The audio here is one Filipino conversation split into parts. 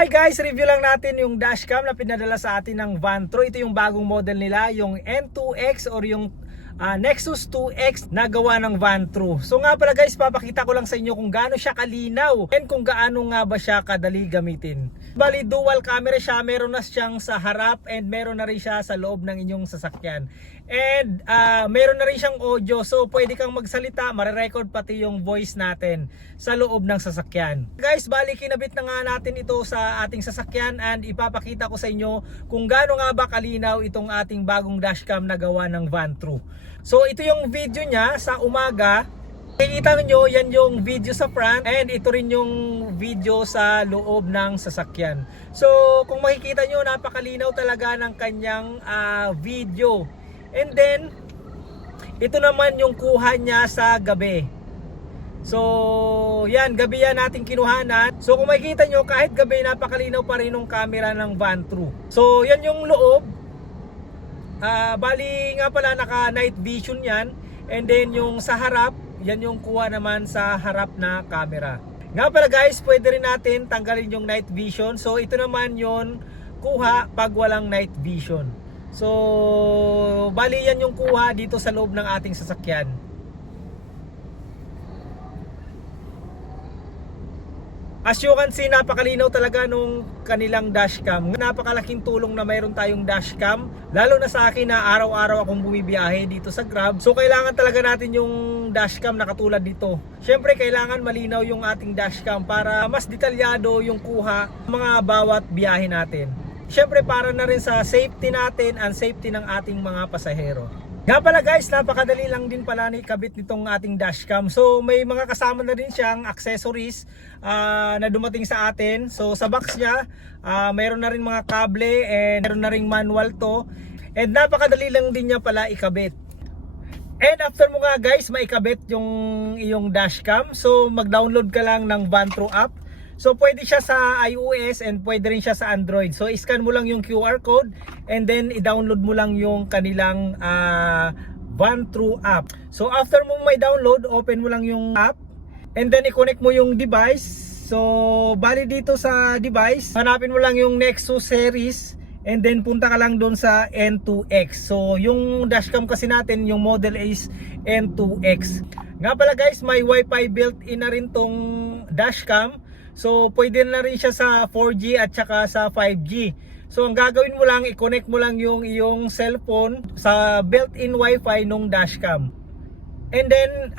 Hi guys, review lang natin yung dashcam na pinadala sa atin ng Vantro. Ito yung bagong model nila, yung N2X or yung Nexus 2X na gawa ng Vantro. So nga pala guys, papakita ko lang sa inyo kung gaano siya kalinaw and kung gaano nga ba siya kadali gamitin. Bali dual camera siya, meron na siyang sa harap and meron na rin siya sa loob ng inyong sasakyan. And meron na rin siyang audio, so pwede kang magsalita, marirecord pati yung voice natin sa loob ng sasakyan. Guys, bali kinabit na nga natin ito sa ating sasakyan and ipapakita ko sa inyo kung gaano nga ba kalinaw itong ating bagong dashcam na gawa ng Vantro. So ito yung video niya sa umaga. Kikita nyo, yan yung video sa front and ito rin yung video sa loob ng sasakyan. So kung makikita nyo, napakalinaw talaga ng kanyang video. And then ito naman yung kuha niya sa gabi. So yan, gabi yan natin kinuhanan. So kung makikita nyo, kahit gabi napakalinaw pa rin ng camera ng Vantro. So yan yung loob. Bali nga pala naka night vision yan. And then yung sa harap, yan yung kuha naman sa harap na camera. Nga pala guys, pwede rin natin tanggalin yung night vision. So ito naman yung kuha pag walang night vision. So bali yan yung kuha dito sa loob ng ating sasakyan. As you can see, napakalinaw talaga nung kanilang dashcam. Napakalaking tulong na mayroon tayong dashcam. Lalo na sa akin na araw-araw akong bumibiyahe dito sa Grab. So kailangan talaga natin yung dashcam na katulad dito. Syempre kailangan malinaw yung ating dashcam para mas detalyado yung kuha mga bawat biyahe natin. Syempre para na rin sa safety natin and safety ng ating mga pasahero. Nga pala guys, napakadali lang din pala ni kabit nitong ating dashcam. So may mga kasama na din siyang accessories na dumating sa atin. So sa box niya, mayroon na rin mga kable and mayroon na rin manual to. And napakadali lang din niya pala ikabit. And after mo nga guys maikabit yung iyong dashcam, so mag-download ka lang ng Vantro app. So pwede siya sa iOS and pwede rin siya sa Android. So scan mo lang yung QR code and then i-download mo lang yung kanilang Vantro app. So after mo may download, open mo lang yung app and then i-connect mo yung device. So bali dito sa device, hanapin mo lang yung Nexus series and then punta ka lang doon sa N2X. So yung dashcam kasi natin, yung model is N2X. Nga pala guys, may Wi-Fi built-in na rin tong dashcam. So pwede na rin siya sa 4G at saka sa 5G. So ang gagawin mo lang, i-connect mo lang yung iyong cellphone sa built-in Wi-Fi nung dashcam. And then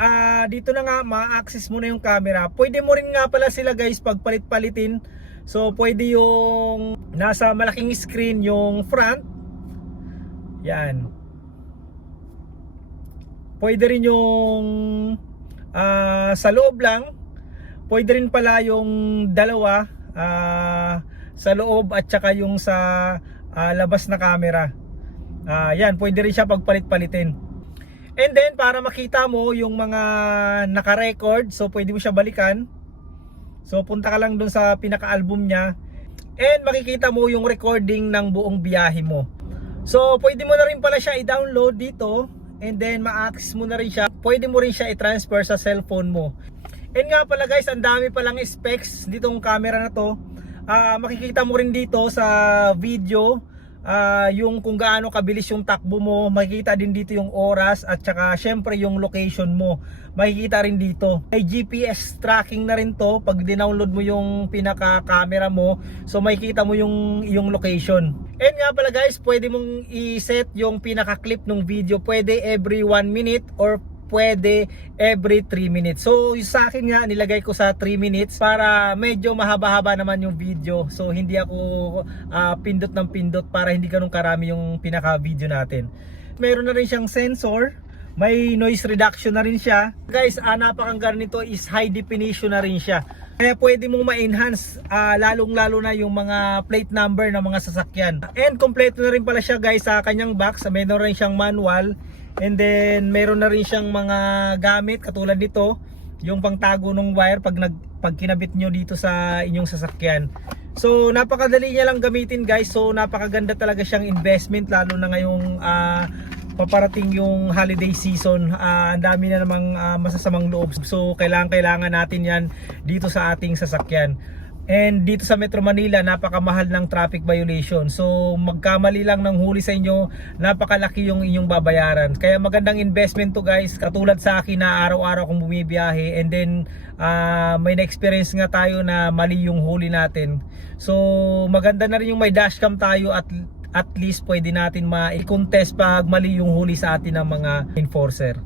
dito na nga ma-access mo na yung camera. Pwede mo rin nga pala sila guys pagpalit-palitin. So pwede yung nasa malaking screen yung front. Yan. Pwede rin yung sa loob lang. Pwede rin pala yung dalawa sa loob at saka yung sa labas na camera. Yan, pwede rin siya pagpalit-palitin. And then para makita mo yung mga naka-record, so pwede mo siya balikan. So punta ka lang dun sa pinaka-album niya and makikita mo yung recording ng buong biyahe mo. So pwede mo na rin pala siya i-download dito and then ma-access mo na rin siya. Pwede mo rin siya i-transfer sa cellphone mo. And nga pala guys, ang dami palang specs ditong camera na to. Makikita mo rin dito sa video yung kung gaano kabilis yung takbo mo. Makikita din dito yung oras at saka syempre yung location mo. Makikita rin dito. May GPS tracking na rin to pag dinownload mo yung pinaka camera mo. So makikita mo yung location. And nga pala guys, pwede mong i-set yung pinaka clip ng video. Pwede every 1 minute or pwede every 3 minutes. So sa akin nga nilagay ko sa 3 minutes para medyo mahaba-haba naman yung video. So hindi ako pindot ng pindot para hindi ganun karami yung pinaka video natin. Meron na rin siyang sensor. May noise reduction na rin siya. Guys, napakaganda nito is high definition na rin siya. Kaya pwede mong ma-enhance lalong-lalo na yung mga plate number ng mga sasakyan. And kompleto na rin pala siya guys sa kanyang box. Meron rin siyang manual. And then meron na rin siyang mga gamit katulad nito, yung pangtago ng wire pag kinabit nyo dito sa inyong sasakyan. So napakadali niya lang gamitin guys. So napakaganda talaga siyang investment lalo na ngayong paparating yung holiday season. Ang dami na namang masasamang loob. So kailangan natin yan dito sa ating sasakyan. And dito sa Metro Manila, napakamahal ng traffic violation. So magkamali lang ng huli sa inyo, napakalaki yung inyong babayaran. Kaya magandang investment to guys. Katulad sa akin na araw-araw kong bumibiyahe, and then may na-experience nga tayo na mali yung huli natin. So maganda na rin yung may dashcam tayo, at least pwede natin ma-contest pag mali yung huli sa atin ng mga enforcer.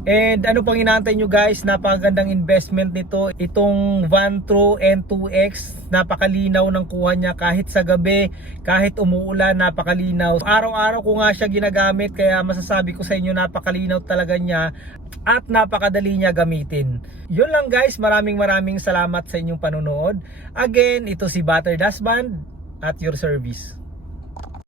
And ano pang inaantay nyo guys, napakagandang investment nito. Itong Vantro N2X, napakalinaw ng kuha niya kahit sa gabi, kahit umuulan, napakalinaw. Araw-araw ko nga siya ginagamit, kaya masasabi ko sa inyo napakalinaw talaga niya at napakadali niya gamitin. Yun lang guys, maraming salamat sa inyong panonood. Again, ito si Butter Dustband at your service.